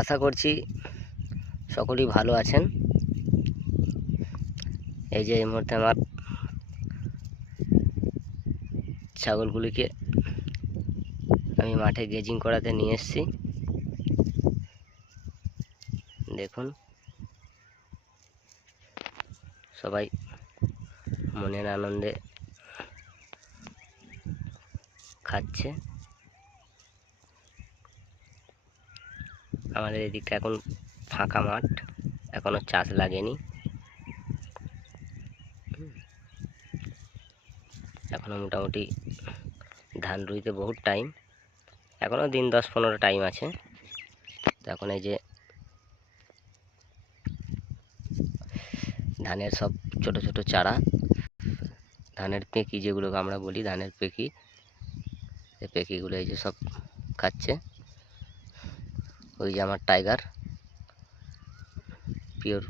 আশা করছি সকলেই ভালো আছেন। এই যে এই মুহূর্তে আমার ছাগলগুলিকে আমি মাঠে গেজিং করাতে নিয়ে এসেছি। দেখুন সবাই মনের আনন্দে খাচ্ছে। আমাদের এদিকটা এখন ফাঁকা মাঠ, এখনো চাষ লাগেনি। এখনো মোটামুটি ধান রুইতে বহুত টাইম, এখনো দিন 10-15 টাইম আছে। তো এখন এই যে ধানের সব ছোট ছোট চারা, ধানের পেঁকি যেগুলোকে আমরা বলি, ধানের পেঁকি, এই পেঁকিগুলো এই যে সব খাচ্ছে। ওই যে আমার টাইগার পিওর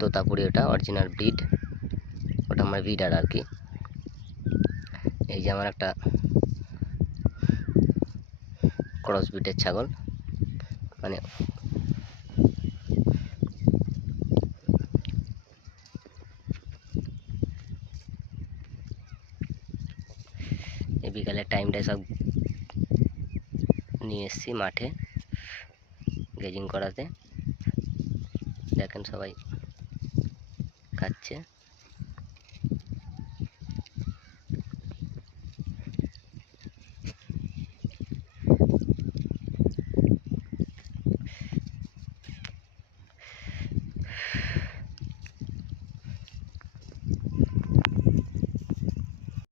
তোতাপুরি, ওটা অরিজিনাল ব্রিড, ওটা আমার ব্রিডার আর কি। এই যে আমার একটা ক্রস ব্রিডের ছাগল, মানে এই বিকালের টাইমটায় সব নিয়ে এসেছি মাঠে গেজিং করাতে। দেখেন সবাই খাচ্ছে।